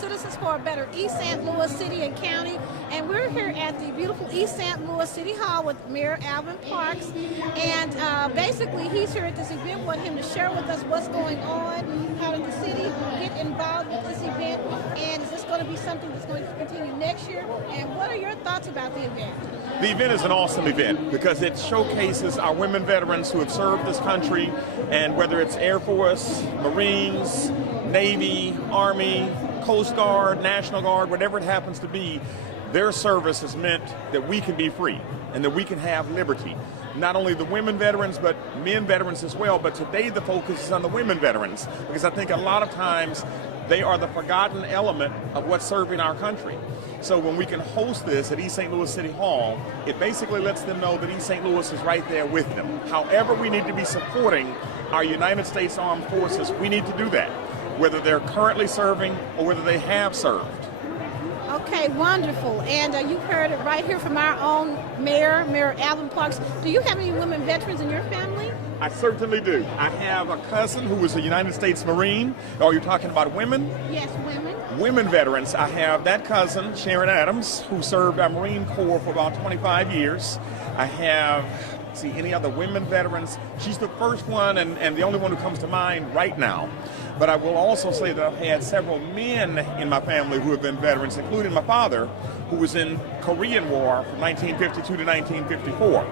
Citizens for a Better East St. Louis City and County, and we're here at the beautiful East St. Louis City Hall with Mayor Alvin Parks, and basically he's here at this event. We want him to share with us what's going on, how did the city get involved with this event, and is this going to be something that's going to continue next year, and what are your thoughts about the event? The event is an awesome event because it showcases our women veterans who have served this country, and whether it's Air Force, Marines, Navy, Army, Coast Guard, National Guard, whatever it happens to be, their service has meant that we can be free and that we can have liberty. Not only the women veterans, but men veterans as well. But today the focus is on the women veterans because I think a lot of times they are the forgotten element of what's serving our country. So when we can host this at East St. Louis City Hall, it basically lets them know that East St. Louis is right there with them. However, we need to be supporting our United States Armed Forces. We need to do that, whether they're currently serving or whether they have served. Okay, wonderful. And you've heard it right here from our own Mayor Alvin Parks. Do you have any women veterans in your family? I certainly do. I have a cousin who was a United States Marine. Are you talking about women? Yes, women. Women veterans. I have that cousin, Sharon Adams, who served our Marine Corps for about 25 years. I have, any other women veterans? She's the first one and the only one who comes to mind right now. But I will also say that I've had several men in my family who have been veterans, including my father, who was in Korean War from 1952 to 1954.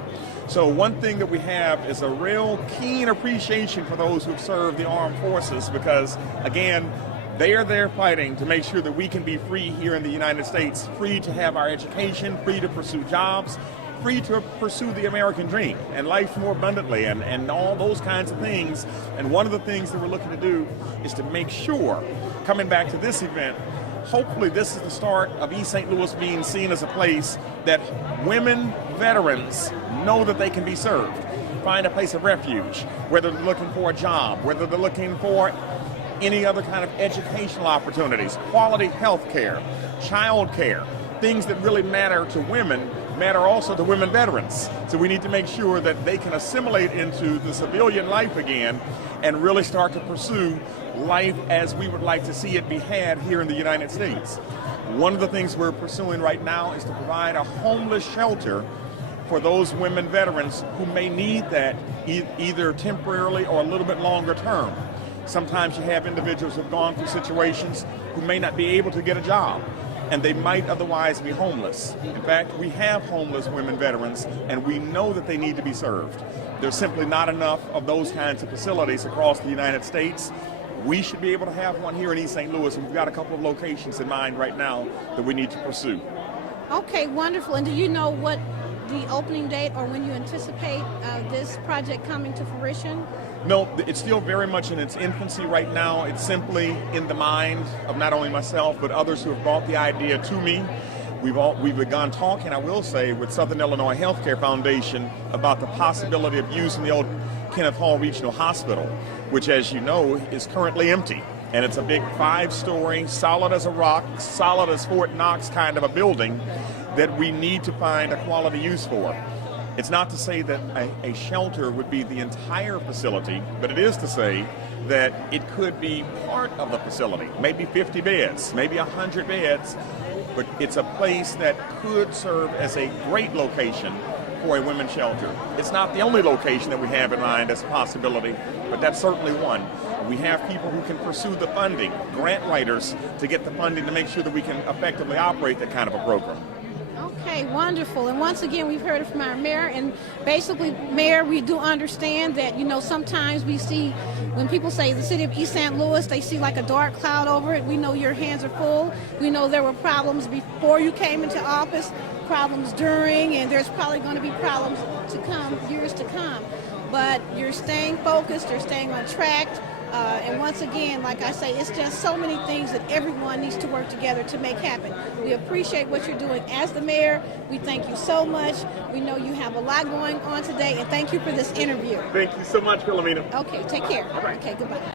So one thing that we have is a real keen appreciation for those who've served the armed forces because, again, they are there fighting to make sure that we can be free here in the United States, free to have our education, free to pursue jobs, free to pursue the American dream and life more abundantly and all those kinds of things. And one of the things that we're looking to do is to make sure, coming back to this event, hopefully this is the start of East St. Louis being seen as a place that women veterans know that they can be served, find a place of refuge, whether they're looking for a job, whether they're looking for any other kind of educational opportunities, quality health care, child care, things that really matter to women matter also to women veterans. So we need to make sure that they can assimilate into the civilian life again and really start to pursue life as we would like to see it be had here in the United States. One of the things we're pursuing right now is to provide a homeless shelter for those women veterans who may need that either temporarily or a little bit longer term. Sometimes you have individuals who have gone through situations who may not be able to get a job, and they might otherwise be homeless. In fact, we have homeless women veterans, and we know that they need to be served. There's simply not enough of those kinds of facilities across the United States. We should be able to have one here in East St. Louis, and we've got a couple of locations in mind right now that we need to pursue. Okay, wonderful. And do you know what the opening date or when you anticipate this project coming to fruition? No, it's still very much in its infancy right now. It's simply in the mind of not only myself, but others who have brought the idea to me. We've begun talking, I will say, with Southern Illinois Healthcare Foundation about the possibility of using the old Kenneth Hall Regional Hospital, which, as you know, is currently empty. And it's a big 5-story, solid as a rock, solid as Fort Knox kind of a building that we need to find a quality use for. It's not to say that a shelter would be the entire facility, but it is to say that it could be part of the facility, maybe 50 beds, maybe 100 beds, but it's a place that could serve as a great location for a women's shelter. It's not the only location that we have in mind as a possibility, but that's certainly one. We have people who can pursue the funding, grant writers to get the funding to make sure that we can effectively operate that kind of a program. Okay, wonderful. And once again, we've heard it from our mayor, and basically, Mayor, we do understand that, sometimes we see when people say the city of East St. Louis, they see like a dark cloud over it. We know your hands are full. We know there were problems before you came into office, problems during, and there's probably going to be problems to come, years to come. But you're staying focused, you're staying on track. And once again, like I say, it's just so many things that everyone needs to work together to make happen. We appreciate what you're doing as the mayor. We thank you so much. We know you have a lot going on today, and thank you for this interview. Thank you so much, Philomena. Okay, take care. All right. Okay, goodbye.